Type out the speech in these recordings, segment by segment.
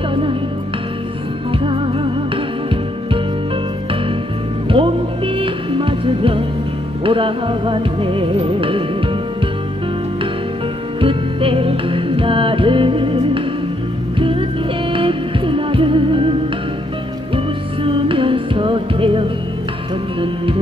떠난 사람. 봄비 맞으러 돌아왔네. 그때 그날을 그때 그날을 웃으면서 헤어졌는데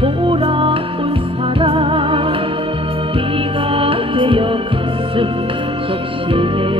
돌아온 사람 비가 되어 가슴 적시네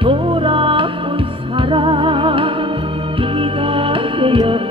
돌아온 사람 비가 되어